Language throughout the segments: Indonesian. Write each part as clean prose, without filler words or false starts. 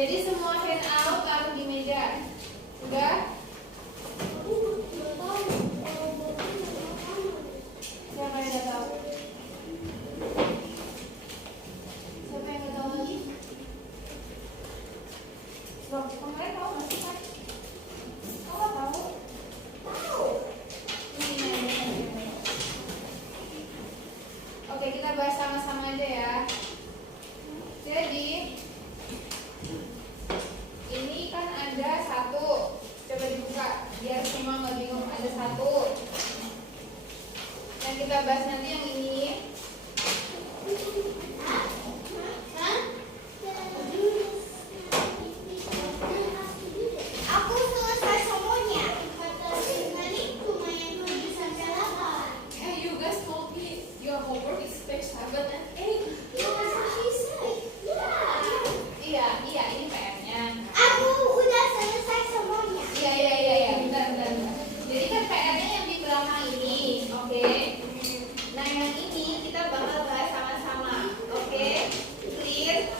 Jadi semua handout taruh di meja. Udah? Siapa yang nggak tahu? Siapa yang nggak tahu lagi? Loh, kemarin tahu nggak sih, Pak? Kau nggak tahu? Tahu. Oke, kita bahas sama-sama aja ya. Jadi ini kan ada satu. Coba dibuka biar semua nggak bingung. Ada satu. Yang kita bahas nanti yang ini. Aku selesai semuanya. Ini lumayan 7 sampai 8. You guys told me your homework is page 7 and 8. Iya, ini PR-nya. Aku udah selesai semuanya. Iya. Bentar. Jadi kan PR-nya yang di belakang ini, oke? Nah yang ini kita bakal bahas sama-sama, oke? Clear?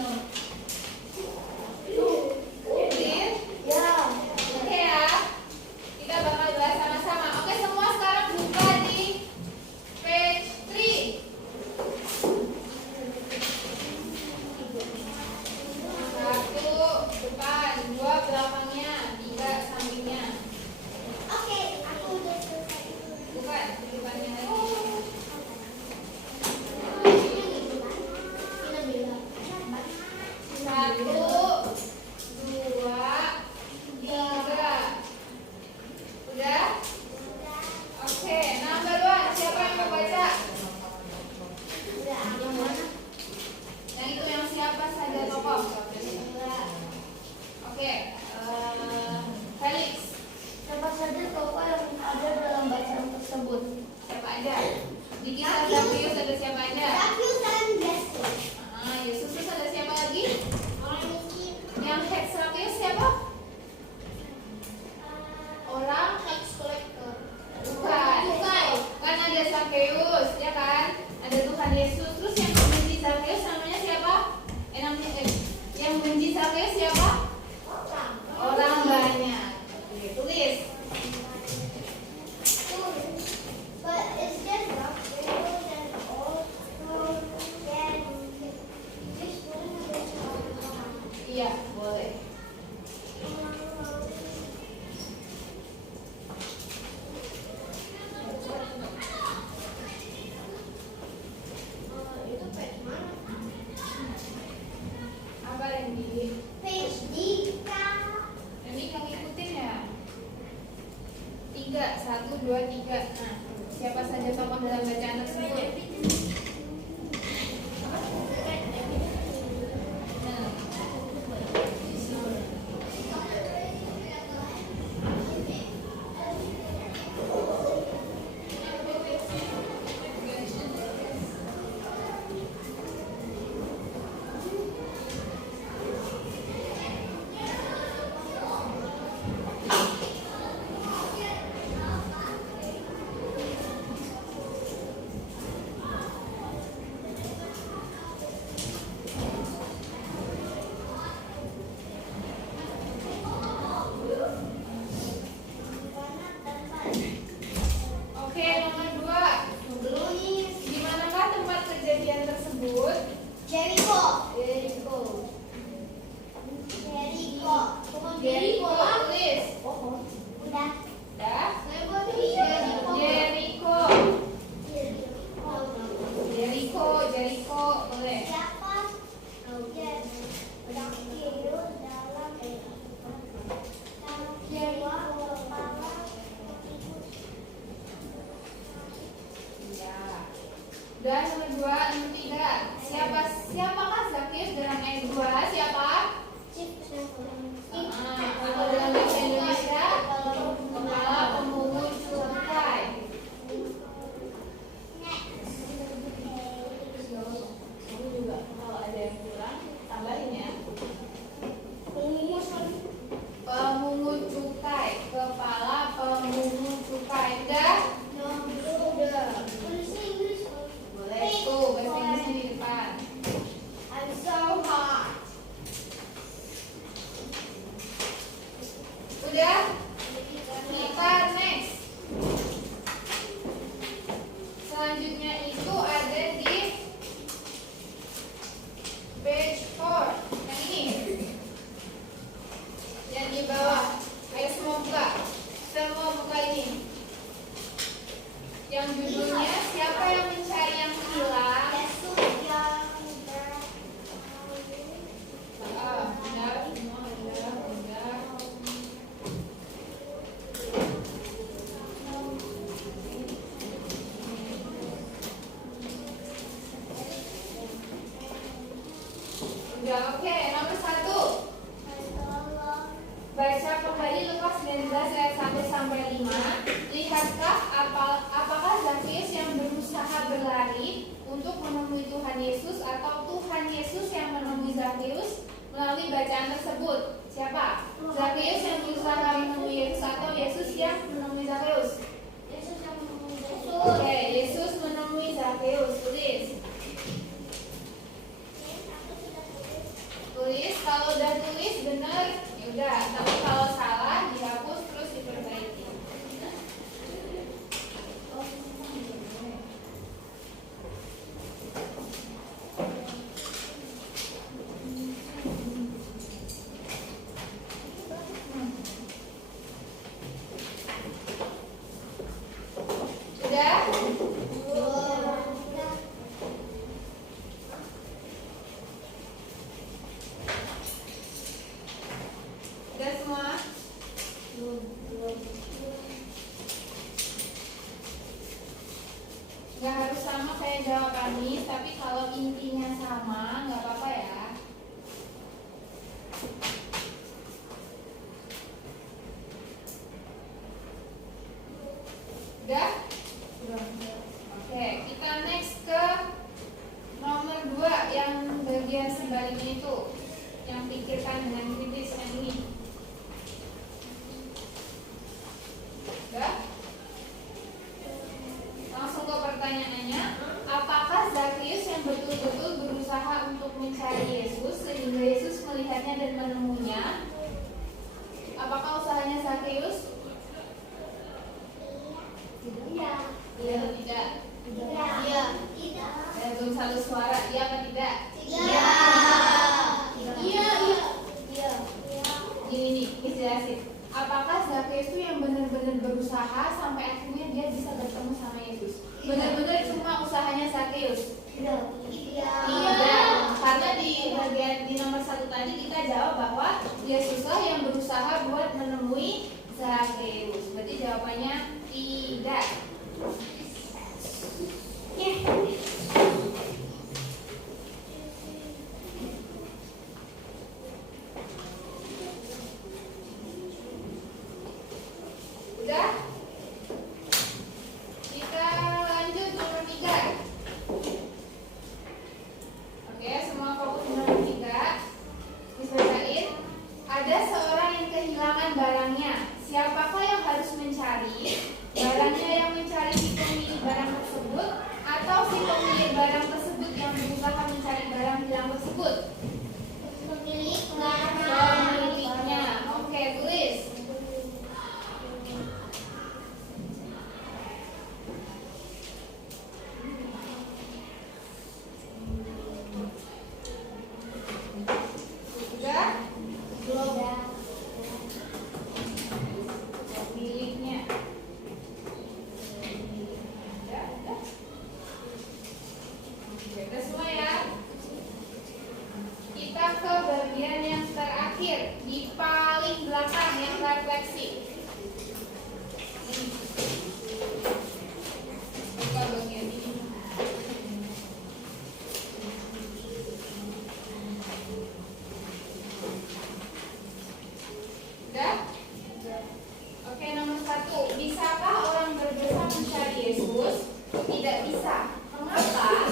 No. Clear? Ya. Oke ya. Kita bakal bahas sama-sama. Oke, semua sekarang buka di page 3. Satu depan, 2 belakangnya, 3 sampingnya. Oke, aku udah selesai. Bukan di depannya lagi. Satu, 2, 3. Udah? Oke, number 1. Siapa yang mau baca? Yang mana? Yang itu yang siapa saja tokoh? Oke, Felix. Siapa saja tokoh yang ada dalam bacaan tersebut? Siapa aja? Di kisah Zakius ada siapa aja? Zakius dan Yesus. Yesus terus ada siapa lagi? Orang miskin. Yang head Zakius siapa? Orang Tax collector. bukan. Kan ada Zakius, ya kan? Ada Tuhan Yesus. Terus yang membenci Zakius namanya siapa? Yang membenci Zakius siapa? Orang banyak. Oke, tulis. But is there not greater than all who can this one Iya, boleh. itu page mana? Apa Randy? Page Dika. Randy yang ngikutin ya? 3, 1, 2, 3. Nah, siapa saja tokoh dalam bacaan tersebut? Nah, Udah? Kita next. Selanjutnya itu ada di page 4. Yang ini. Yang di bawah. Ayo semua buka. Semua buka ini. Yang judulnya siapa yang mencari yang hilang? Yesus yang Benar, semua benar. Udah, oke. Nomor 1. Baca kembali Lukas 19 ayat 1 sampai 5. Lihatkah apakah Zakheus yang berusaha berlari untuk menemui Tuhan Yesus atau Tuhan Yesus yang menemui Zakheus melalui bacaan tersebut? Siapa? Zakheus yang berusaha menemui Yesus atau Yesus yang menemui Zakheus? Yesus yang menemui Yesus. Oke, Yesus menemui Zakheus. Tulis. Tulis, kalau udah tulis benar, ya udah. Tapi kalau salah dihapus terus diperbaiki. Sudah? Udah semua? Nggak harus sama kayak jawabannya, tapi kalau intinya sama nggak apa-apa ya. Udah? Oke, kita next ke nomor 2 yang bagian sebaliknya itu, yang pikirkan dengan kritis yang ini. Udah? Langsung ke pertanyaannya, apakah Zakheus yang betul-betul berusaha untuk mencari Yesus sehingga Yesus melihatnya dan menemuinya? Apakah usahanya Zakheus? Iya. Iya atau tidak? Iya. Tidak. Belum satu suara, iya atau tidak? Iya. Iya. Iya. Gini nih, dijelasin. Apakah Zakheus itu yang benar-benar berusaha sampai akhirnya dia bisa bertemu sama Yesus? Benar-benar cuma usahanya Zakheus? Iya. Iya. Karena di bagian di nomor 1 tadi kita jawab bahwa Yesuslah yang berusaha buat menemui Zakheus. Berarti jawabannya tidak. Udah? Kita lanjut nomor 3. Oke, semua fokus di nomor 3. Dibacain. Ada seorang yang kehilangan barangnya. Siapakah yang harus mencari? Barangnya yang mencari si pemilik barang tersebut atau si pemilik barang tersebut yang berusaha mencari barang hilang tersebut? Pemiliknya. Oke, tulis. Udah? Pemiliknya. Udah? Oke, udah semua ya. Kita ke bagian yang terakhir, di paling belakang yang refleksi. Ini. Buka bagian ini. Udah? Oke, nomor 1. Bisakah orang berdosa mencari Yesus? Tidak bisa. Mengapa?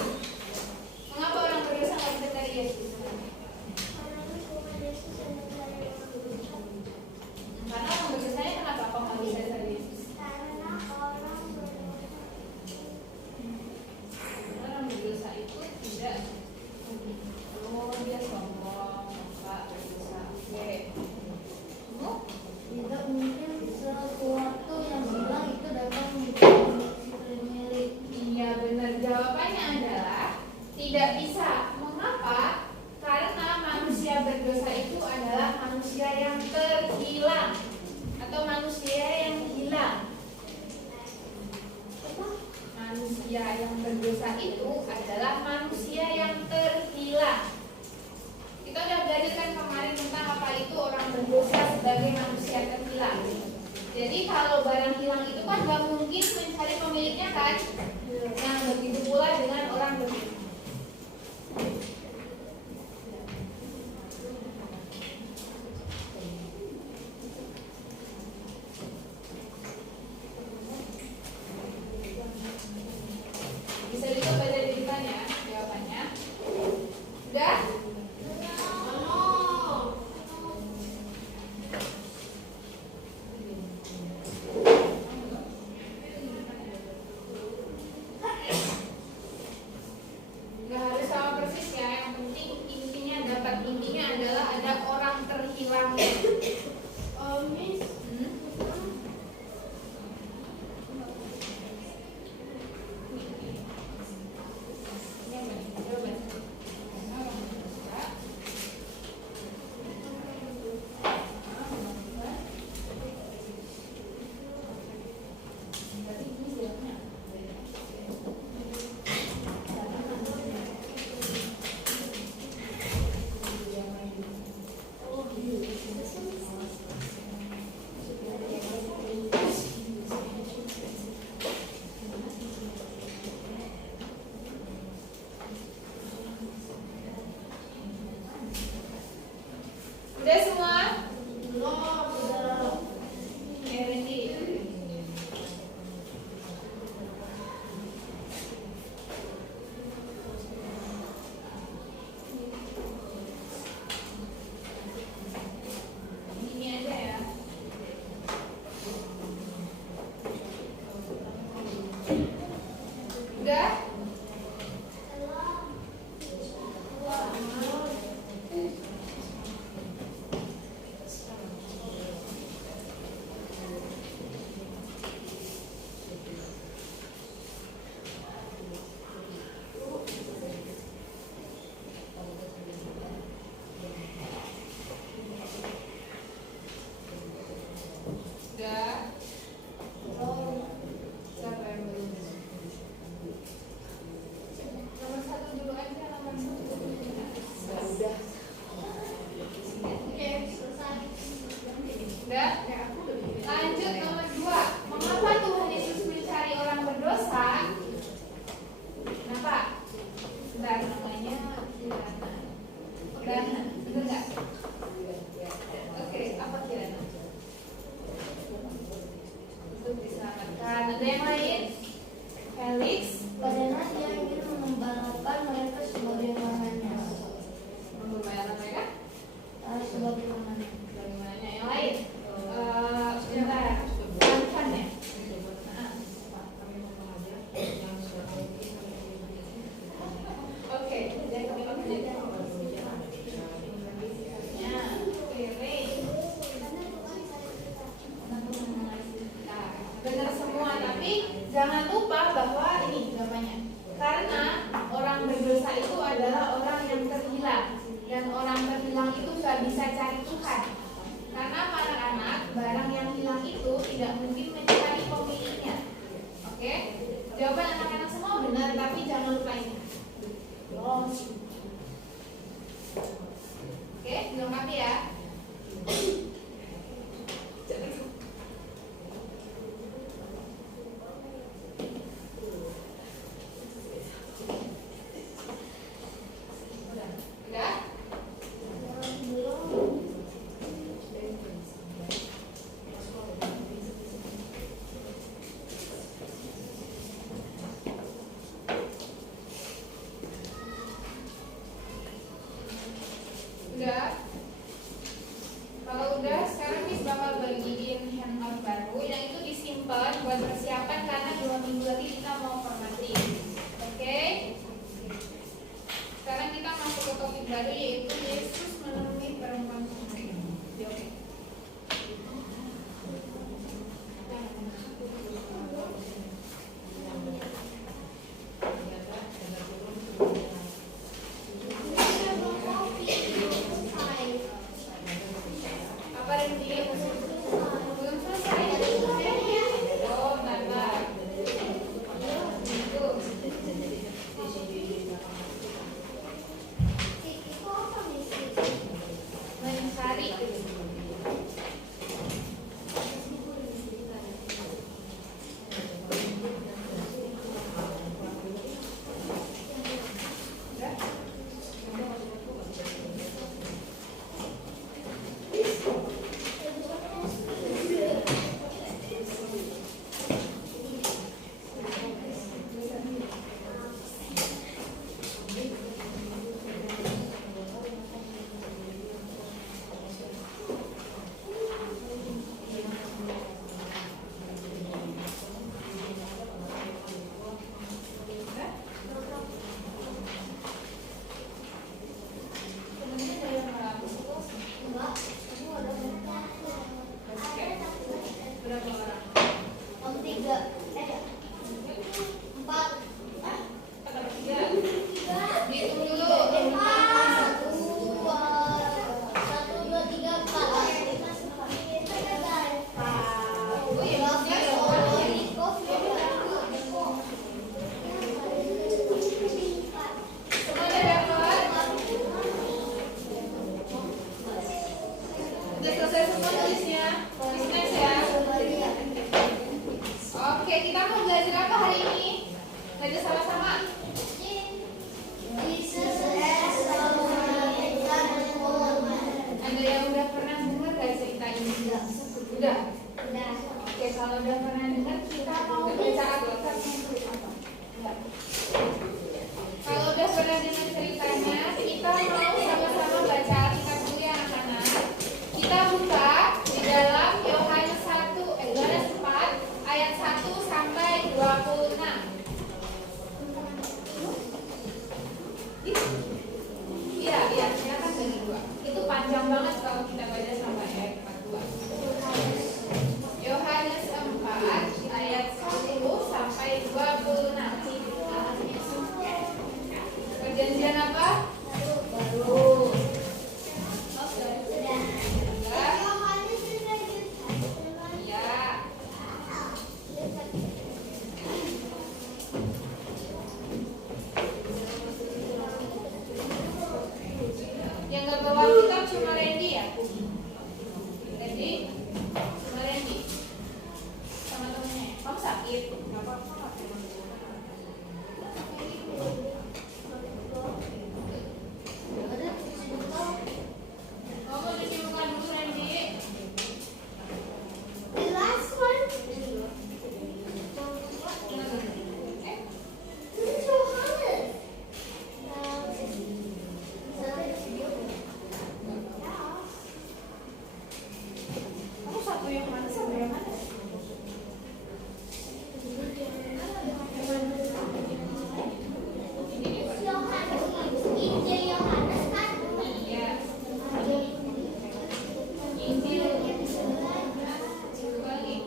Mengapa orang berdosa nggak bisa mencari Yesus? Karena orang berdosanya berdosa itu adalah manusia yang terhilang atau manusia yang hilang. Manusia yang berdosa itu adalah manusia yang terhilang. Kita udah belajar kan kemarin tentang apa itu orang berdosa sebagai manusia terhilang. Jadi kalau barang hilang itu kan gak mungkin mencari pemiliknya kan. Yang begitu pula dengan orang berdosa. Bisa juga baca di depan ya jawabannya. Udah? Nggak harus sama persis ya, yang penting intinya dapat. Intinya adalah ada orang terhilang. Miss, Udah semua? belum. Randy. Ini aja ya. Udah? Udah? Siapa yang belum? Nomor 1 dulu aja, nomor 1 dulu. Udah. Oke, selesai. Udah? Lanjut nomor 2. Mengapa Tuhan Yesus mencari orang berdosa? Kenapa? Bentar, namanya Kirana. Kirana, bener nggak? Oke, apa Kirana? Untuk diselamatkan. Ada yang lain? Felix? Karena dia ingin mengembalakan mereka sebagaimananya. Membayar mereka? Sebagaimananya. Bagaimana yang lain? Bentar, Tuhan ya? Oke, benar semua, tapi jangan lupa bahwa ini jawabannya. Karena orang berdosa itu adalah orang yang terhilang, dan orang terhilang itu nggak bisa cari Tuhan. Karena para anak, barang yang hilang itu tidak mungkin mencari pemiliknya. Oke, jawaban anak-anak semua benar, tapi jangan lupa ini. Oke, dilengkapi ya. Udah? Udah? Kalau udah, sekarang Miss bakal bagiin handout baru yang itu disimpan buat persiapan karena 2 minggu lagi kita mau formasi. Oke? Sekarang kita masuk ke topik baru yaitu Yesus menemui perempuan Samaria. Oke. Semua tulisnya, tulis next ya. Oke, kita mau belajar apa hari ini? Belajar sama-sama. Ada yang udah pernah dengar gak cerita ini? Udah. Oke, kalau udah pernah dengar, kita mau baca Alkitab apa? Enggak. Kalau udah pernah dengar ceritanya, kita mau sama-sama baca Alkitab dulu ya anak-anak. Kita buka di dalam Yohanes 4 ayat 1 sampai 26. Iya, silakan bagi dua. Itu panjang banget kalau kita baca sampai ayat 42. Yohanes 4 ayat 1 sampai 26. Perjanjian apa? Baru. Ya. Yang gak bawa kitab cuma Randy ya? Randy? Cuma Randy? Sama temennya? Kamu sakit? Gak apa-apa. Kamu udah ciuman dulu Randy? The last one. This is Johannes. Kamu satu yang mana sama yang mana? Injil Yohanes kan? Iya. Injil. Lagi.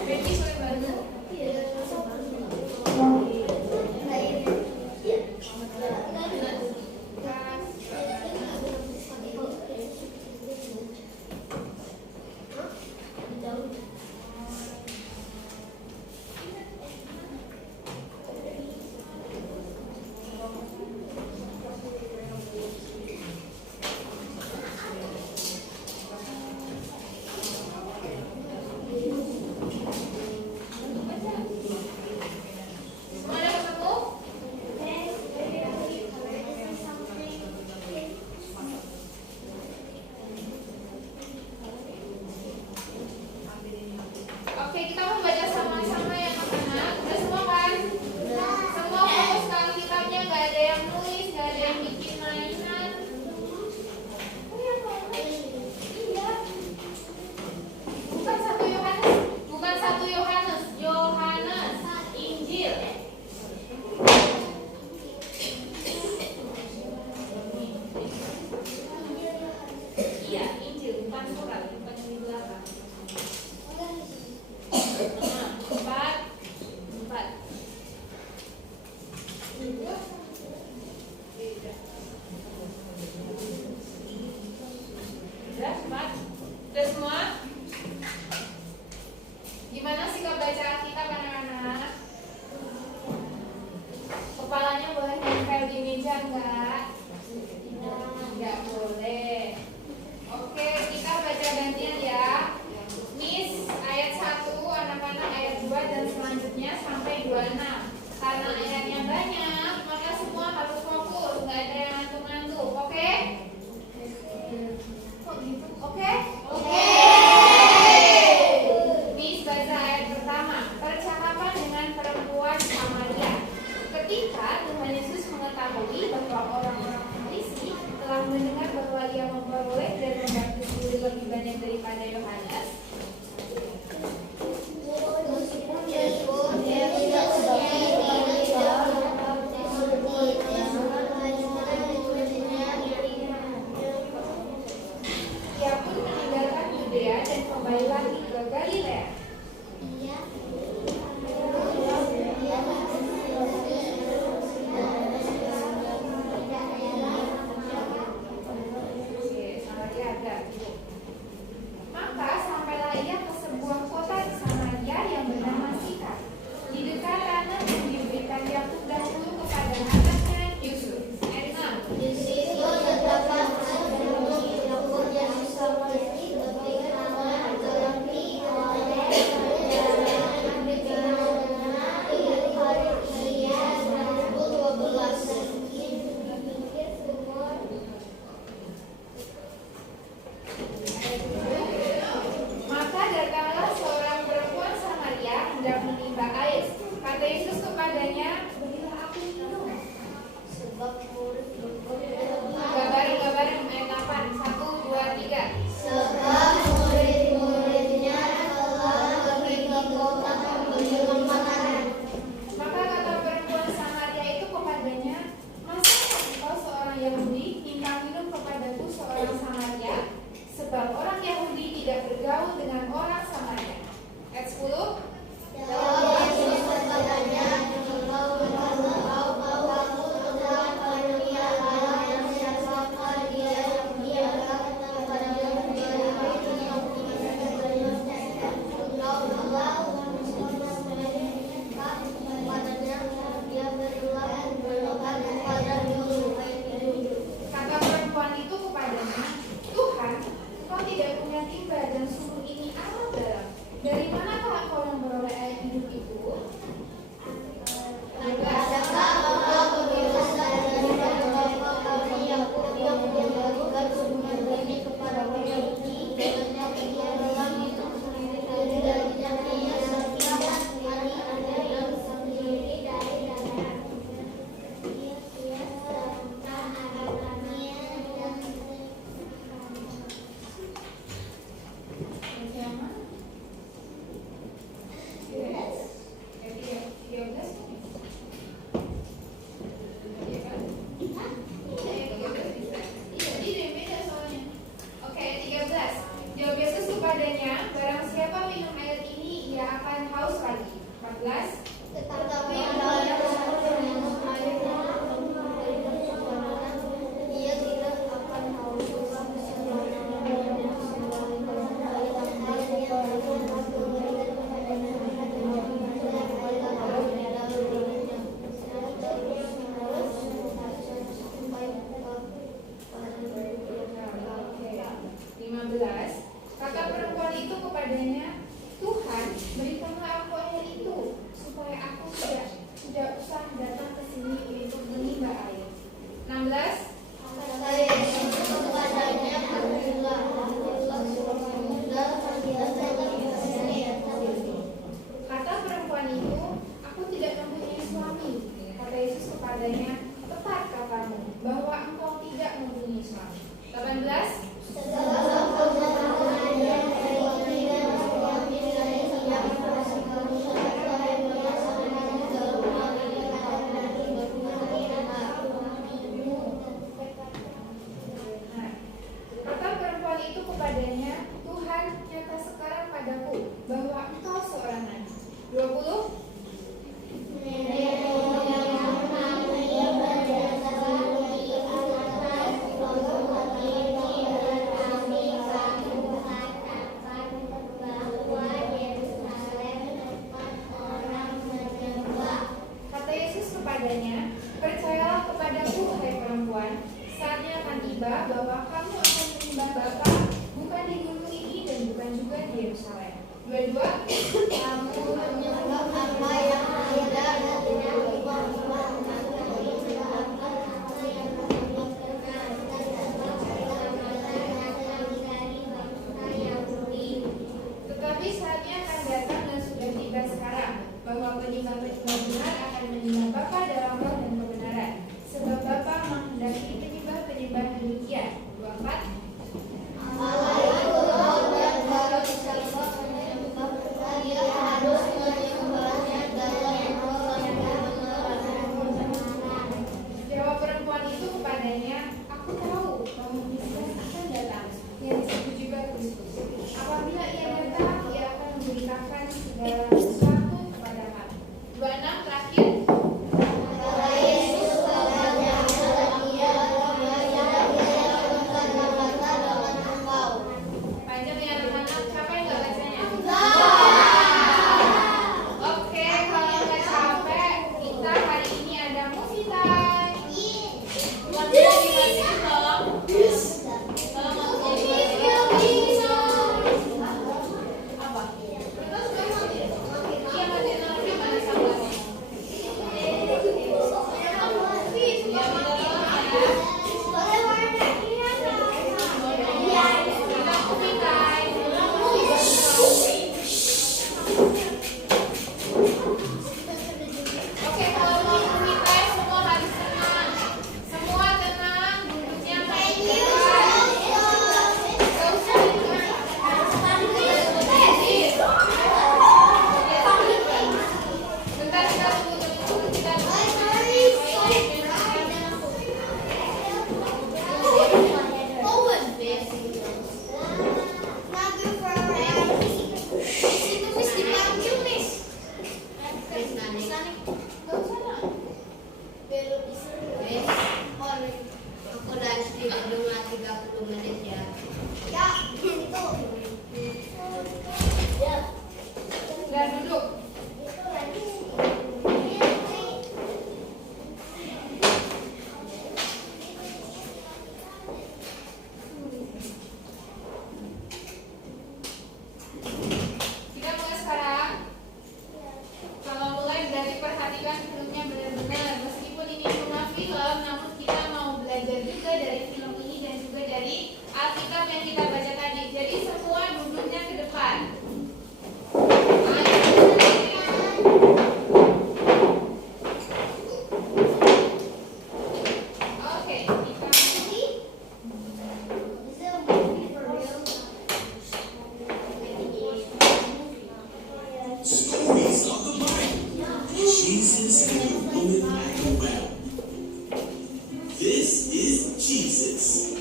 Randy boleh bantu? Semua udah ketemu? Oke, kita mau baca sama-sama ya anak-anak. Udah semua kan? Semua fokus ke Alkitabnya, nggak ada yang nulis, nggak ada yang bikin mainan. Iya. Bukan satu Yohanes, Yohanes, Injil. Iya, Injil, bukan surat, bukan yang di belakang. Empat. Udah, empat. Udah semua? Gimana sih kalau baca Alkitab anak-anak? Kepalanya boleh nempel di meja enggak? Enggak boleh. Oke, kita baca gantian ya. Miss ayat 1, anak-anak ayat 2 dan selanjutnya sampai 26. Karena ayatnya banyak, maka semua harus fokus, nggak ada yang ngantuk-ngantuk. Oke? Kok gitu? Oke? Oke. Miss baca ayat pertama. Percakapan dengan perempuan Samaria. Ketika Tuhan Yesus mengetahui bahwa orang-orang Farisi telah mendengar bahwa ia memperoleh dan membaptis guru lebih banyak daripada Yohanes, ia pun meninggalkan Yudea dan kembali lagi ke Galilea. menyembah bahwa kamu akan menyembah Bapa bukan di gunung ini dan bukan juga di Yerusalem. Dua-dua, Kamu menyembah apa yang ada di tetapi saatnya akan datang dan sudah tiba sekarang, bahwa penyembah-penyembah benar akan menyembah Bapa dalam roh dan kebenaran, sebab Bapa menghendaki penyembah-penyembah demikian. 24. Allah itu roh dan baru disembah menyembah, dia harus menyembahnya dalam roh dan kebenaran. Jawab perempuan itu kepadanya, aku tahu bahwa Mesias akan datang, yang disebut juga Kristus. Apabila ia datang, ia akan memberitakan segala sesuatu kepada kami. 26 terakhir. Kata Yesus kepadanya, ia berkata-kata dengan engkau. Panjang ya anak-anak, capek nggak bacanya? Oke, kalau nggak capek, kita hari ini ada movie time. Apa? Iya, matiin lebih mana sambalnya? Ya, kita movie time. Oke, kalau mau movie time semua harus tenang. Semua tenang, duduknya pakai depan. Gak usah bentar, kita tunggu kita. Aku dari gedung 30 menit ya. Ya, itu. Ya. Dan duduk. Kita mulai sekarang. Kalau mulai dari perhatikan filmnya benar-benar. Meskipun ini cuma film, namun kita mau belajar juga dari film ini dan juga dari Alkitab yang kita baca tadi. Jadi semua duduknya ke depan. Oke, kita Stories of the Bible. Jesus and the woman at the well. This is Jesus,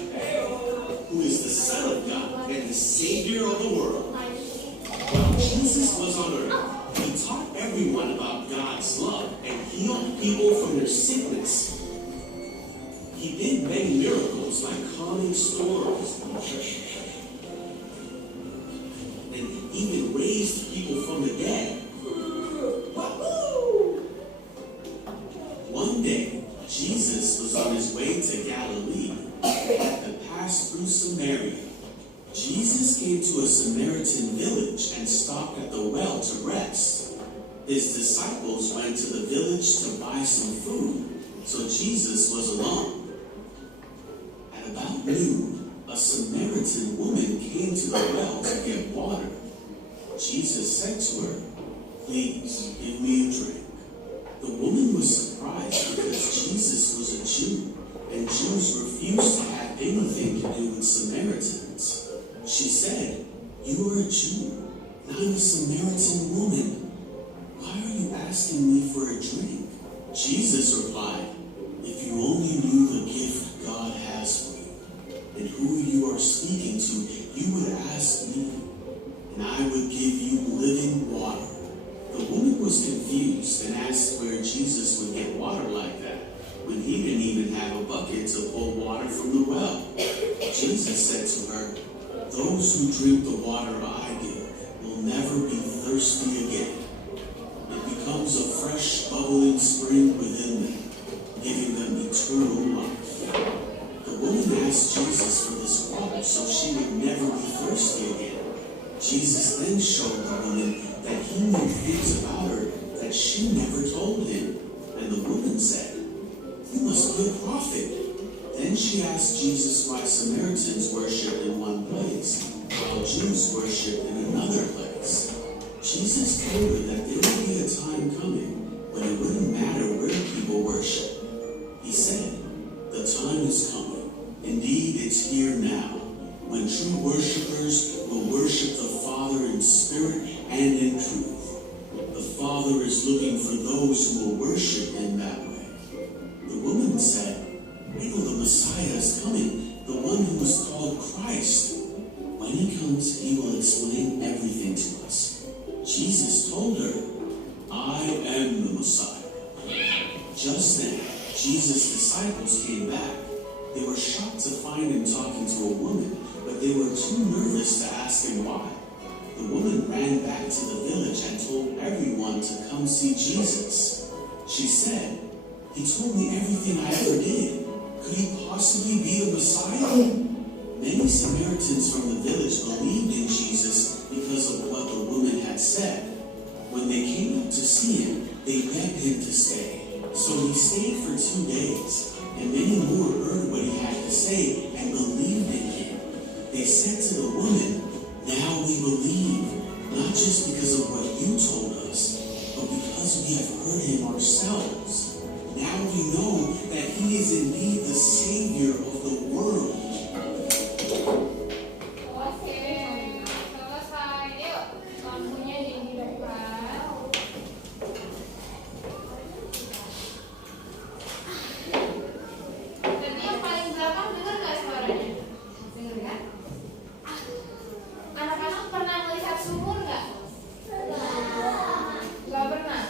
who is the Son of God and the Savior of the world. While Jesus was on earth, he taught everyone about God's love and healed people from their sickness. He did many miracles like calming storms and even raised people from the dead. Wahoo! One day, Jesus was on his way to Galilee and to pass through Samaria. Jesus came to a Samaritan village and stopped at the well to rest. His disciples went to the village to buy some food, so Jesus was alone. At about noon, a Samaritan woman came to the well to get water. Jesus said to her, "Please, give me a drink." The woman was surprised because Jesus was a Jew, and Jews refused to have anything to do with Samaritans. She said, "You are a Jew, and I'm a Samaritan woman. Why are you asking me for a drink?" Jesus replied, "If you only knew the gift God has for you, and who you are speaking to, you would ask me, and I would give you living water." The woman was confused and asked where Jesus would get water like that, when he didn't even have a bucket to pull water from the well. Jesus said to her, "Those who drink the water I give will never be thirsty again. It becomes a fresh, bubbling spring within them, giving them eternal life." The woman iced Jesus for this water so she would never be thirsty again. Jesus then showed the woman that he knew things about her that she never told him. And the woman said, "You must be a prophet." Then she asked Jesus why Samaritans worship in one place, while Jews worship in another place. Jesus told her that there would be a time coming when it wouldn't matter where people worship. He said, "The time is coming. Indeed, it's here now, when true worshipers will worship the Father in spirit and in truth. The Father is looking for those who will worship him that way." The woman said, "We know the Messiah is coming, the one who is called Christ. When he comes, he will explain everything to us." Jesus told her, "I am the Messiah." Just then, Jesus' disciples came back. They were shocked to find him talking to a woman, but they were too nervous to ask him why. The woman ran back to the village and told everyone to come see Jesus. She said, "He told me everything I ever did. Could he possibly be the Messiah?" Many Samaritans from the village believed in Jesus because of what the woman had said. When they came up to see him, they begged him to stay. So he stayed for 2 days, and many more heard what he had to say and believed in him. They said to the woman, "Now we believe, not just because of what you told us, but because we have heard him ourselves. Now we know that he is indeed the Savior of the world." Oke, selesai. Yuk, lampunya dihidupkan. Tadi yang paling belakang dengar nggak suaranya? Dengar kan? Anak-anak pernah melihat sumur nggak? Nggak pernah.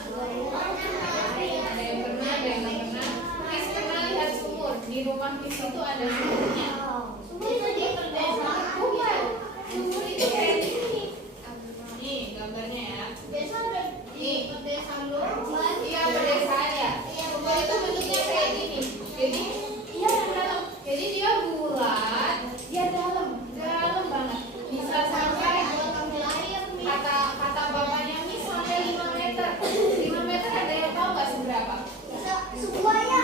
Ada yang pernah, ada yang nggak pernah. Kris pernah lihat sumur. Di rumah Kris itu ada sumurnya. Sumur itu di pedesaan. Bukan. Sumur itu kayak gini. Nih gambarnya ya. Biasa ada di pedesaan doang. Iya pedesaan ya. Sumur itu bentuknya kayak gini. Jadi iya dalam. Jadi dia bulat. Dia dalam banget. Bisa sampai kata bapaknya Miss sampai 5 meter. 5 meter ada yang tahu nggak seberapa? Sebuaya.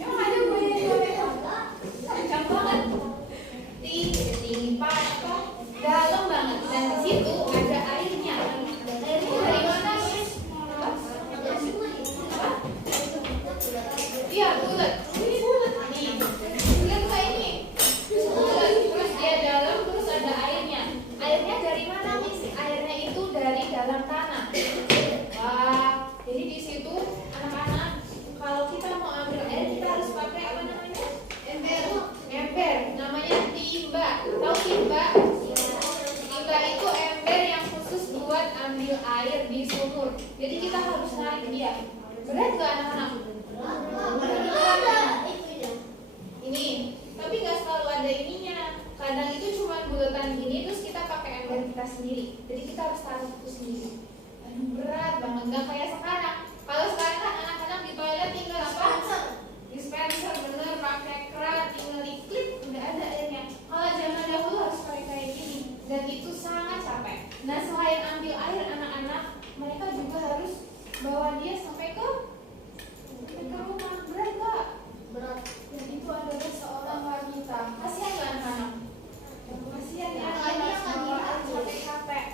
Emang ada buaya 5 meter? Kencang banget. Tinggi apa? Dalam banget. Dan di situ ada airnya. Airnya dari mana Miss? Iya bulat. Ini bulat nih. Lihat kayak ini. Bulat. Terus dia dalam terus ada airnya. Airnya dari mana Miss? Airnya itu dari dalam tanah. Wah, jadi di situ anak-anak kalau kita mau ambil air kita harus pakai apa namanya? Ember. Namanya timba. Tahu timba? Timba itu ember yang khusus buat ambil air di sumur. Jadi kita harus narik dia. Berat nggak anak-anak? Ini, tapi nggak selalu ada ininya. Kadang itu cuma bulatan gini, terus kita pakai ember kita sendiri. Jadi kita harus taruh itu sendiri. Aduh, berat banget, nggak kayak sekarang. Kalau sekarang kan anak-anak di toilet tinggal apa? Dispenser, bener, pakai keran, tinggal diklik, udah ada airnya. Kalau zaman dahulu harus pakai kayak gini, dan itu sangat capek. Nah, selain ambil air anak-anak, mereka juga harus bawa dia sampai ke rumah. Berat nggak? Berat. Dan itu adalah seorang wanita. Kasihan nggak anak-anak? Kasihan ya, anak-anak bawa capek-capek.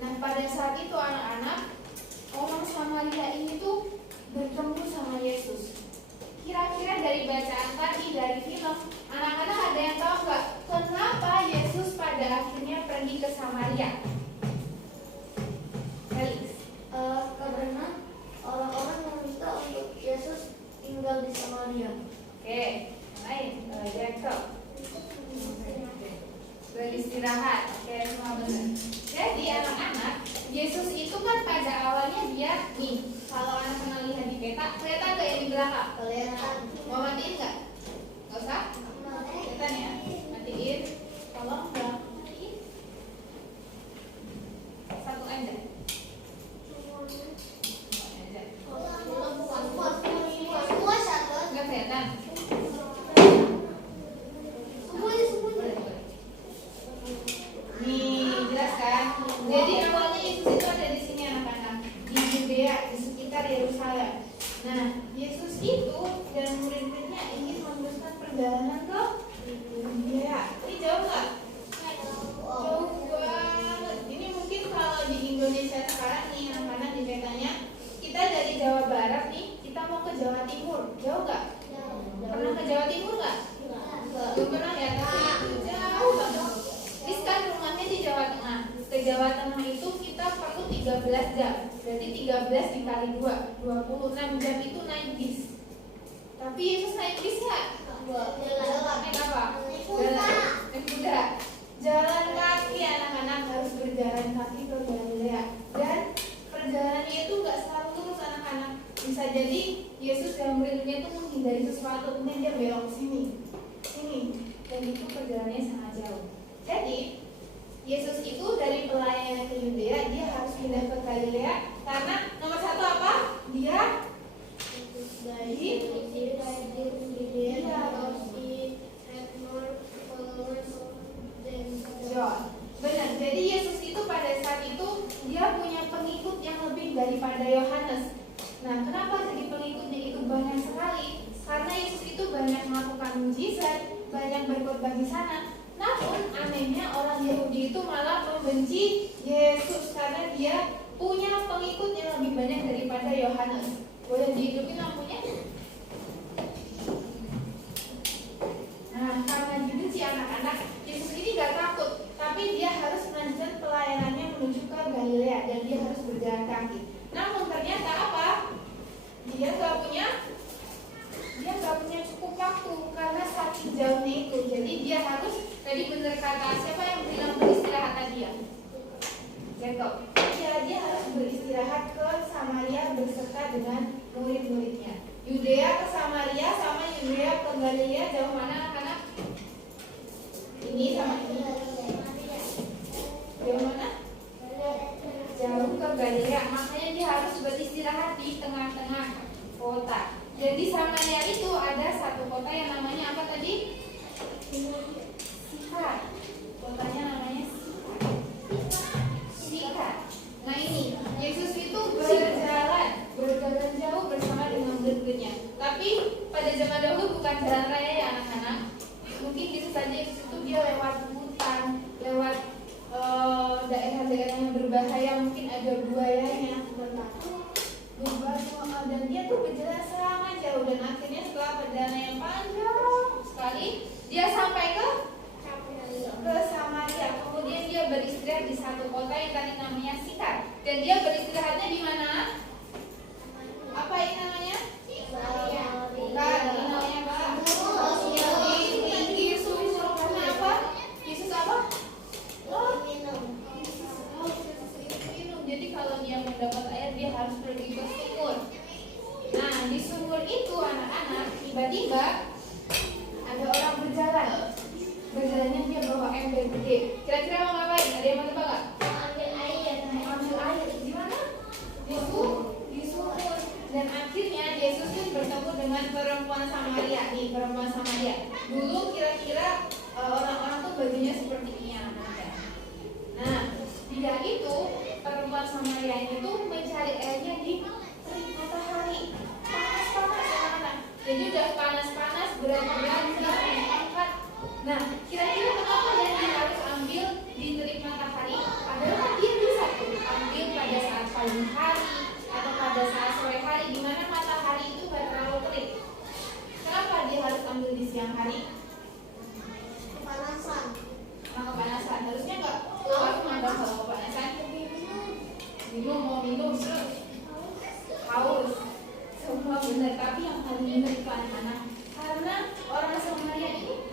Nah, pada saat itu anak-anak, orang Samaria ini tuh bertemu sama Yesus. Kira-kira dari bacaan tadi, dari film, anak-anak ada yang tahu nggak kenapa Yesus pada akhirnya pergi ke Samaria? Felix. Karena orang-orang meminta untuk Yesus tinggal di Samaria. Oke, lain, Jacob. Beristirahat, oke, semua benar. Jadi anak-anak, Yesus itu kan pada awalnya dia nih. Kalau anak pernah lihat di peta, kelihatan nggak yang di belakang? Kelihatan. Mau matiin nggak? Nggak usah? Kelihatan ya? Matiin. Tolong nggak matiin. Satu aja. Semua satu. Nggak kelihatan? ke Jawa Timur. Jauh nggak? Pernah ke Jawa Timur nggak? Belum pernah ya, tapi itu jauh banget. Rizkan rumahnya di Jawa Tengah. Ke Jawa Tengah itu kita perlu 13 jam. Berarti 13 dikali 2, 26 jam itu naik bis. Tapi Yesus naik bis nggak? Naik apa? Naik kuda. Jalan kaki, anak-anak harus berjalan kaki ke Galilea. Dan perjalanannya itu nggak selalu lurus, anak-anak. Bisa jadi Yesus yang murid-muridnya itu menghindari sesuatu, kemudian dia belok sini, dan itu perjalanannya sangat jauh. Jadi Yesus itu dari pelayanan ke Yudea, dia harus pindah ke Galilea karena nomor satu apa? Dia benar. Jadi Yesus itu pada saat itu dia punya pengikut yang lebih daripada Yohanes. Nah, kenapa jadi pengikutnya itu banyak sekali? Karena Yesus itu banyak melakukan mujizat, banyak berkhotbah di sana. Namun anehnya orang Yahudi itu malah membenci Yesus karena dia punya pengikut yang lebih banyak daripada Yohanes. Boleh dihidupin lampunya? Nah, karena dibenci anak-anak, Yesus ini gak takut, tapi dia harus melanjutkan pelayanannya menuju ke Galilea dan dia harus berjalan kaki. Namun ternyata apa? Dia gak punya cukup waktu karena saking jauhnya itu. Jadi dia harus, tadi benar kata siapa yang bilang beristirahat tadi ya? Jacob. Dia harus beristirahat ke Samaria beserta dengan murid-muridnya. Yudea ke Samaria sama Yudea ke Galilea jauh mana anak-anak? Ini sama ini. Jauh mana? Jauh ke Galilea. Makanya dia harus beristirahat di tengah-tengah kota. Jadi Samaria itu ada satu kota yang namanya apa tadi? Sikhar. Kotanya namanya Sikhar. Nah ini Yesus itu berjalan jauh bersama dengan murid-muridnya. Tapi pada zaman dahulu bukan jalan raya ya anak-anak. Mungkin bisa saja Yesus itu dia lewat hutan, lewat daerah-daerah yang berbahaya, mungkin ada buayanya, dan dia tuh berjalan sangat jauh dan akhirnya setelah perjalanan yang panjang sekali dia sampai ke Samaria. Kemudian dia beristirahat di satu kota yang tadi namanya Sikhar. Dan dia beristirahatnya di mana? Apa ini namanya? Bukan, ini namanya apa? Di pinggir sumur. Karena apa? Yesus apa? Yesus minum. Jadi kalau dia mendapat air dia harus pergi ke sumur. Nah di sumur itu anak-anak tiba-tiba ada orang berjalan. Berjalannya dia bawa ember gede. Kira-kira mau ngapain? Ada yang mau tebak nggak? Ambil air. Di mana? Di sumur. Dan akhirnya Yesus pun bertemu dengan perempuan Samaria. Nih perempuan Samaria. Dulu kira-kira orang-orang tuh bajunya seperti ini anak-anak. Nah dia itu perempuan Samaria ini tuh mencari airnya di terik matahari. Panas-panas anak-anak. Jadi udah panas-panas berat-berat dia angkat. Nah, kira-kira kenapa dia harus ambil di terik matahari? Adalah dia bisa tuh ambil pada saat pagi hari atau pada saat sore hari di mana matahari itu gak terlalu terik. Kenapa dia harus ambil di siang hari? Kepanasan. Harusnya nggak keluar rumah dong kalau kepanasan. Mau minum haus. Semua benar, tapi yang paling benar itu anak-anak. Karena orang Samaria ini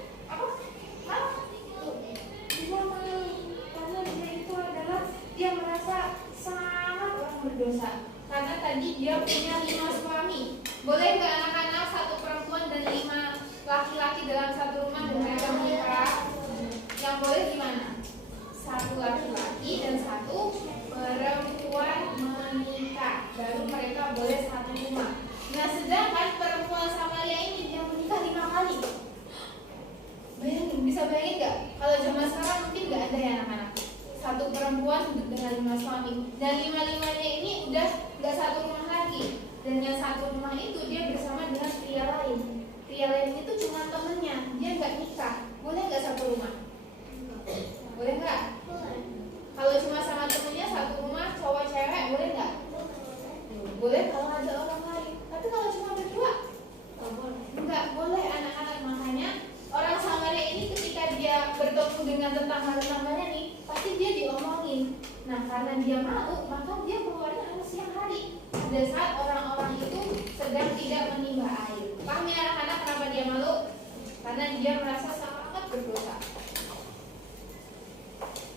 karena dia itu adalah dia merasa sangat orang berdosa karena tadi dia punya 5 suami. Boleh nggak anak-anak 1 perempuan dan 5 laki-laki dalam satu rumah dan mereka menikah? Yang boleh gimana? 1 laki-laki dan 1 perempuan menikah, baru mereka boleh 1 rumah. Nah sedangkan perempuan Samaria ini dia menikah 5 kali. Bayangin, bisa bayangin nggak? Kalau zaman sekarang mungkin nggak ada ya anak-anak. 1 perempuan hidup dengan 5 suami dan 5-5-nya ini udah nggak 1 rumah lagi. Dan yang 1 rumah itu dia bersama dengan pria lain. Pria lain itu cuma temennya, dia nggak nikah. Boleh nggak 1 rumah? Boleh nggak? Kalau cuma sama temennya 1 rumah cowok cewek boleh nggak? Boleh kalau ada orang lain. Tapi kalau cuma malu, maka dia keluarnya harus siang hari pada saat orang-orang itu sedang tidak menimba air. Paham ya anak-anak kenapa dia malu? Karena dia merasa sangat berdosa.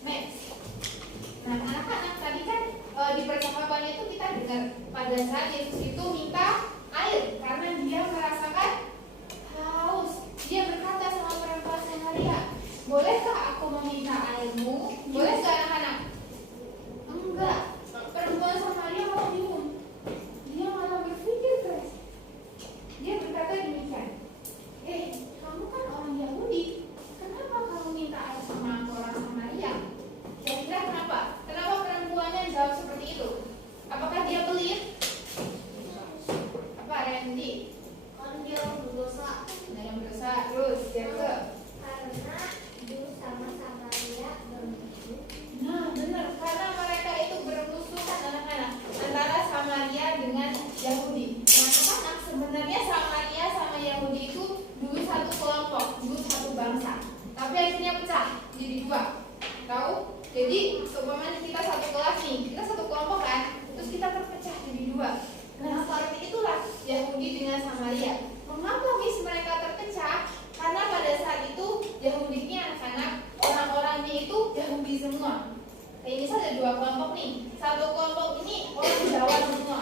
Next. Nah, anak-anak tadi kan di percakapan itu kita dengar pada saat Yesus itu minta air karena dia merasakan haus. Dia berkata sama perempuan Samaria, bolehkah aku meminta airmu? Boleh nggak anak-anak? Enggak. Perempuan Samaria malah bingung. Dia malah berpikir keras. Dia berkata demikian, kamu kan orang Yahudi, kenapa kamu minta air sama orang Samaria? Kira-kira kenapa? Kenapa perempuannya jawab seperti itu? Apakah dia pelit? Apa Randy? Kan dia berdosa. Nah, yang berdosa. Terus Jaka. Karena dulu sama Samaria bermusuh. Nah, benar. Karena mereka itu bermusuh kan anak-anak antara Samaria dengan Yahudi. Nah, anak sebenarnya Samaria sama Yahudi itu dulu satu kelompok, dulu satu bangsa. Tapi akhirnya pecah jadi dua. Tahu? Jadi seumpamanya kita satu kelas nih, kita satu kelompok kan, terus kita terpecah jadi dua. Nah, seperti itulah Yahudi dengan Samaria. Mengapa Miss mereka terpecah? Karena pada saat itu Yahudi ini anak-anak, orang-orangnya itu Yahudi semua. Kayak misal ada dua kelompok nih, satu kelompok ini orang Jawa semua,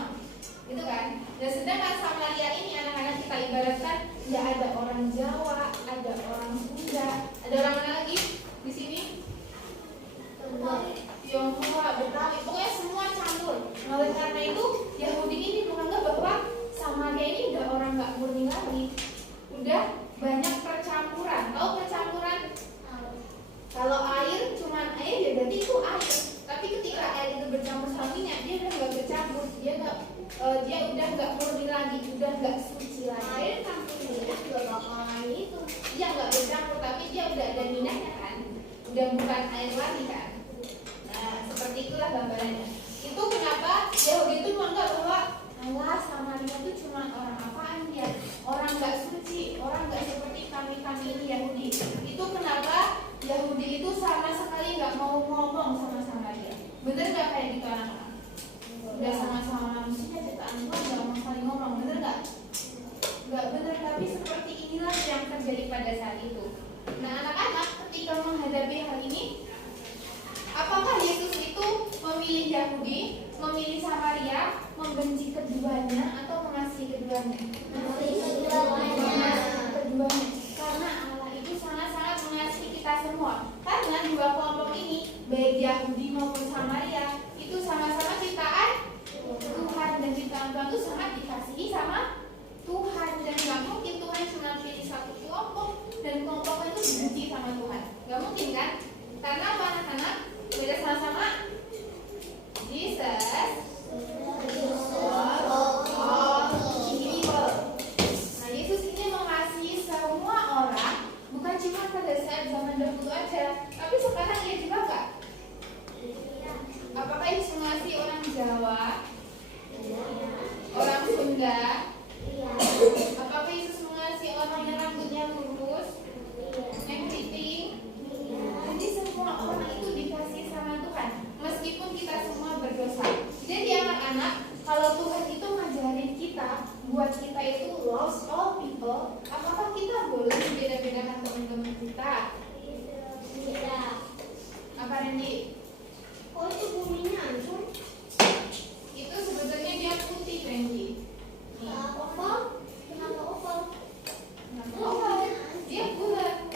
gitu kan? Dan sedangkan Samaria ini anak-anak kita ibaratkan ya ada orang Jawa, ada orang Sunda, ada orang mana lagi di sini? Tionghoa, Betawi, pokoknya semua campur. Nah, oleh karena itu Yahudi ini menganggap bahwa Samaria ini udah orang nggak murni lagi, udah banyak percampuran. Tahu percampuran? Kalau air cuma air ya berarti itu air. Tapi ketika air itu bercampur sama minyak, dia udah nggak bercampur, dia udah nggak murni lagi, udah nggak suci lagi. Air campur minyak juga bakalan itu. Dia nggak bercampur, tapi dia udah ada minyaknya kan, udah bukan air lagi kan. Nah, seperti itulah gambarannya. Itu kenapa Yahudi itu menganggap bahwa Allah Samaria itu cuma orang apaan dia? Orang nggak suci, orang nggak seperti kami ini Yahudi. Itu kenapa Yahudi itu sama sekali nggak mau ngomong sama Samaria. Bener nggak kayak gitu anak-anak? Udah sama-sama manusia ciptaan Tuhan nggak mau saling ngomong, bener nggak? Nggak bener, tapi seperti inilah yang terjadi pada saat itu. Nah, anak-anak ketika menghadapi hal ini, apakah Yesus itu memilih Yahudi, memilih Samaria, membenci keduanya, atau mengasihi keduanya? Keduanya. Karena Allah itu sangat-sangat mengasihi kita semua. Karena dua kelompok ini, baik Yahudi maupun Samaria, itu sama-sama ciptaan Tuhan, dan ciptaan Tuhan itu sangat dikasihi sama Tuhan. Dan nggak mungkin Tuhan cuma pilih satu kelompok dan kelompoknya itu dibenci sama Tuhan. Nggak mungkin kan? Karena apa anak-anak? Beda sama-sama. Jesus Nah, Yesus ini mengasihi semua orang, bukan cuma pada saat zaman dahulu aja, tapi sekarang ia juga enggak. Apakah Yesus mengasihi orang Jawa, orang Sunda? Apakah Yesus mengasihi orang yang rambutnya lurus, yang keriting? Jadi semua orang itu dikasih sama Tuhan, meskipun kita semua berdosa. Jadi anak-anak, kalau Tuhan itu ngajarin kita, buat kita itu love all people, apakah kita boleh beda-bedakan teman-teman kita? Tidak. Apa Randy? Oh, itu buminya hancur. Itu sebetulnya dia putih Randy. Oval? Kenapa oval? Oh, dia bulat.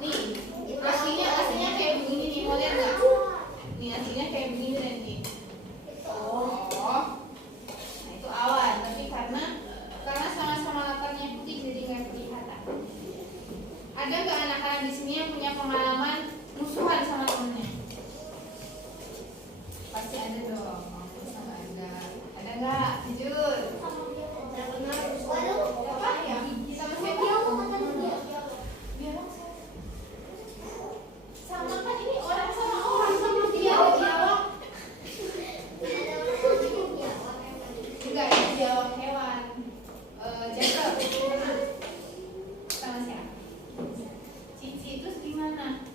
Nih, aslinya kayak begini nih, mau lihat nggak? Nih aslinya kayak begini Randy. Oh, nah itu awan. Tapi karena sama-sama latarnya putih jadi nggak kelihatan. Ada nggak anak-anak di sini yang punya pengalaman musuhan sama temennya? Pasti ada dong. Sama ada nggak? Jujur. Apa ya? Sama siapa? Biarlah sama kan ini orang sama orang sama dialog. Enggak, ini dialog hewan. Jaga sama siapa? Cici, terus gimana?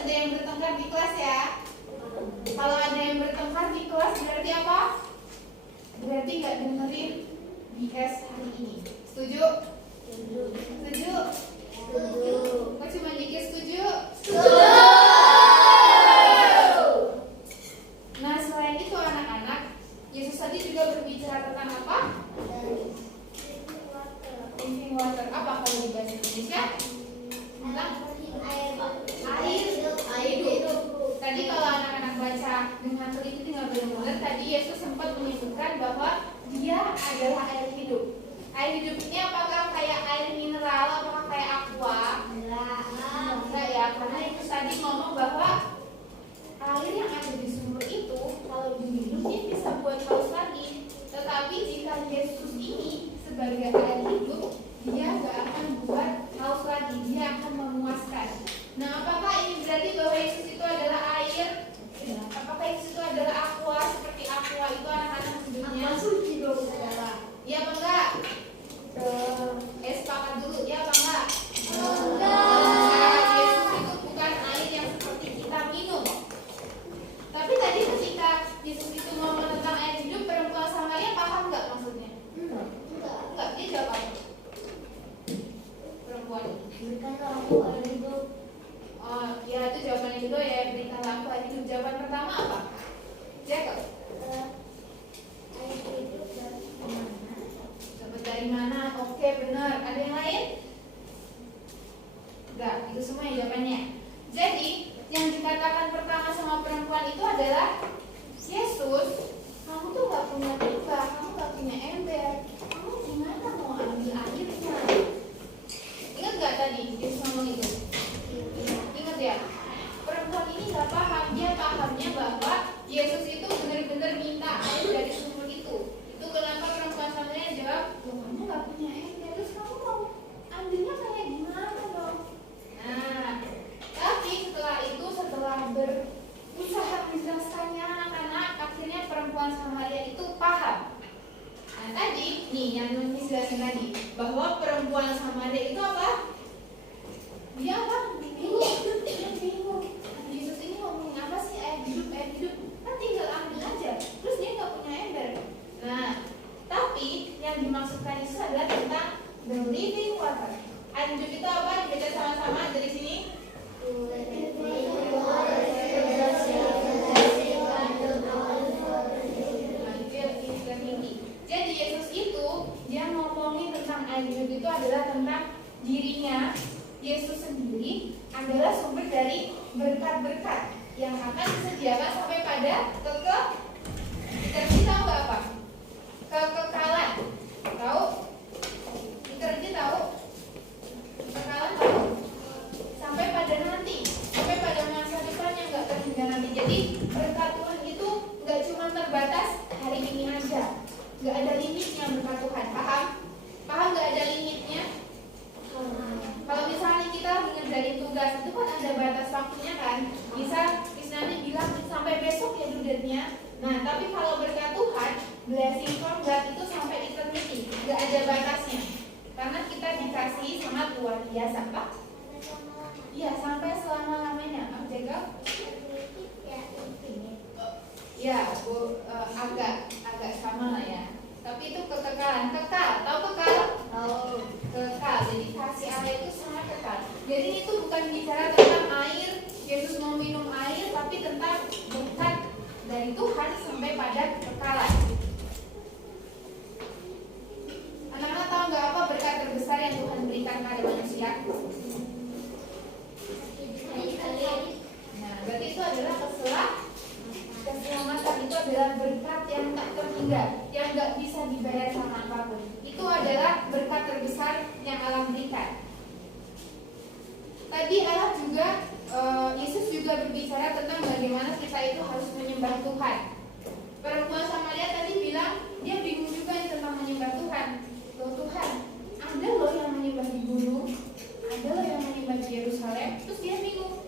ada yang bertengkar di kelas ya. Kalau ada yang bertengkar di kelas berarti apa? Berarti nggak dengerin BS hari ini. Setuju? Setuju? Kok cuma dikit setuju? Nah, selain itu anak-anak, Yesus tadi juga berbicara tentang apa? Living water. Apa kalau di bahasa Indonesia? Tentang air hidup. Tadi kalau anak-anak baca dengan teliti dengan benar-benar, tadi Yesus sempat menyebutkan bahwa Dia adalah air hidup. Air hidup ini apakah kayak air mineral, apakah kayak aqua? Enggak ya, karena itu tadi ngomong bahwa air yang ada di sumber itu kalau diminum dia bisa buat haus lagi. Tetapi jika Yesus ini sebagai air hidup, Dia nggak akan buat haus lagi, Dia akan memuaskan. Nah, apakah ini berarti bahwa Yesus itu adalah air? Apakah Yesus itu adalah aqua seperti aqua itu anak-anak sebelumnya? Iya apa enggak? Sepakat dulu, ya apa enggak? Yesus itu bukan air yang seperti kita minum. Tapi tadi ketika Yesus itu ngomong tentang air hidup, perempuan Samaria paham nggak maksudnya? Enggak, dia jawab apa? Perempuan. Oh, ya itu jawabannya dulu ya, berikan lampu air hidup. Jawaban pertama apa? Jacob. Dapat dari mana? Oke, benar. Ada yang lain? Enggak, itu semua yang jawabannya. Jadi, yang dikatakan pertama sama perempuan itu adalah Yesus, kamu tuh gak punya timba, kamu gak punya ember, kamu gimana mau ambil airnya? Ingat gak tadi Yesus ngomong itu? Ingat ya? Perempuan ini gak paham, dia pahamnya bahwa Yesus itu benar-benar minta air dari sumur itu. Itu kenapa perempuan Samaria jawab, kamu gak punya ember, terus kamu mau ambilnya kayak gimana dong? Nah, tapi setelah berusaha menjelaskannya anak-anak, akhirnya perempuan Samaria itu paham. Nah tadi, nih yang Nunis jelasin tadi, bahwa perempuan Samaria itu apa? Dia apa? Bingung. Yesus ini ngomongin apa sih? Air hidup. Kan tinggal ambil aja. Terus dia nggak punya ember. Nah, tapi yang dimaksudkan itu adalah tentang the living water. Air hidup itu apa? Dibaca sama-sama dari sini. Jadi Yesus itu dia ngomongin tentang air hidup itu adalah tentang dirinya. Yesus sendiri adalah sumber dari berkat-berkat yang akan disediakan sampai pada kita tahu nggak apa? Kekekalan. Tahu? Kita tahu? Kekekalan tahu? Sampai pada nanti, sampai pada masa depan yang nggak terhingga nanti. Jadi berkat Tuhan itu nggak cuma terbatas hari ini aja, nggak ada limitnya berkat Tuhan. Paham? Paham nggak ada limitnya? Kalau misalnya kita lagi ngerjain tugas itu kan ada batas waktunya kan. Bisa nanti bilang sampai besok ya dudernya. Nah tapi kalau berkat Tuhan, blessing from God itu sampai eternity, nggak ada batasnya. Karena kita dikasih sangat luar biasa, Pak. Iya, sampai selama-lamanya. Jaga? Ya, agak sama lah ya. Tapi itu kekekalan. Kekal, tahu kekal? Tahu. Kekal. Jadi kasih Allah itu sangat kekal. Jadi itu bukan bicara tentang air, Yesus mau minum air, tapi tentang berkat dari Tuhan sampai pada kekekalan. Anak-anak tahu nggak apa berkat terbesar yang Tuhan berikan pada manusia? Nah, berarti itu adalah keselamatan, itu adalah berkat yang tak terhingga, yang nggak bisa dibayar sama apapun. Itu adalah berkat terbesar yang Allah berikan. Tadi Allah juga, Yesus juga berbicara tentang bagaimana kita itu harus menyembah Tuhan. Perempuan Samaria tadi bilang dia bingung juga tentang menyembah Tuhan. Loh Tuhan, ada loh yang menyembah di gunung, ada loh yang menyembah di Yerusalem, terus dia bingung.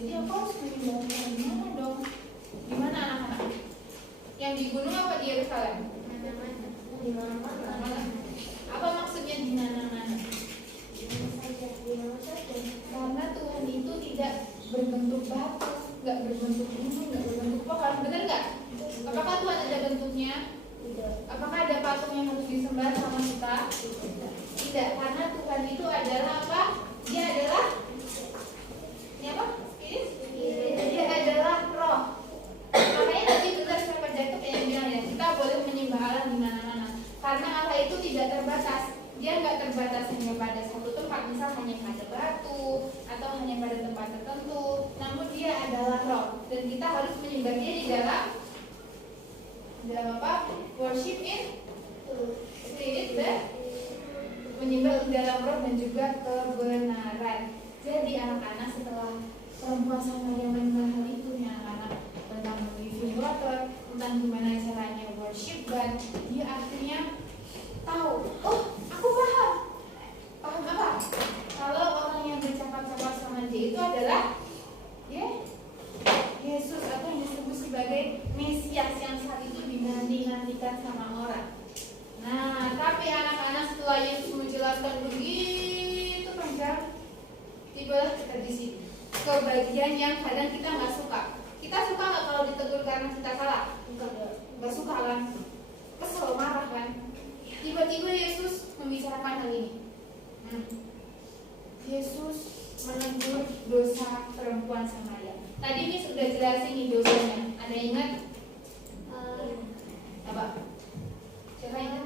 Jadi aku harus menyembah Tuhan di mana dong? Di mana anak-anak? Yang di gunung apa di Yerusalem? Di mana-mana. Apa maksudnya di mana-mana? Karena Tuhan itu tidak berbentuk batu, nggak berbentuk gunung, nggak berbentuk pohon, benar nggak? Apakah Tuhan ada bentuknya? Apakah ada patung yang harus disembah sama kita? Tidak, karena Tuhan itu adalah apa? Dia adalah apa? Spirit. Dia adalah roh. Makanya tadi benar sama Jacob yang bilang ya, kita boleh menyembah Allah di mana-mana. Karena Allah itu tidak terbatas. Dia nggak terbatas hanya pada satu tempat, misal hanya pada batu atau hanya pada tempat tertentu. Namun dia adalah roh dan kita harus menyembah dia di dalam apa? Worship in spirit dan menyembah di dalam roh dan juga kebenaran. Jadi anak-anak, setelah perempuan Samaria mendengar hal itu ya anak-anak, tentang living water, tentang gimana caranya worship God, dia akhirnya tahu, oh aku paham apa? Kalau orang yang bercakap-cakap sama dia itu adalah Yesus, atau yang disebut sebagai Mesias yang saat itu dinantikan sama orang. Nah, tapi anak-anak setelah Yesus menjelaskan begitu panjang, tibalah kita di sini ke bagian yang kadang kita nggak suka. Kita suka nggak kalau ditegur karena kita salah? Nggak suka kan? Kesel, marah kan? Tiba-tiba Yesus membicarakan hal ini. Yesus menegur dosa perempuan Samaria. Tadi ini sudah jelasin nih dosanya. Ada ingat? Apa? Siapa ingat?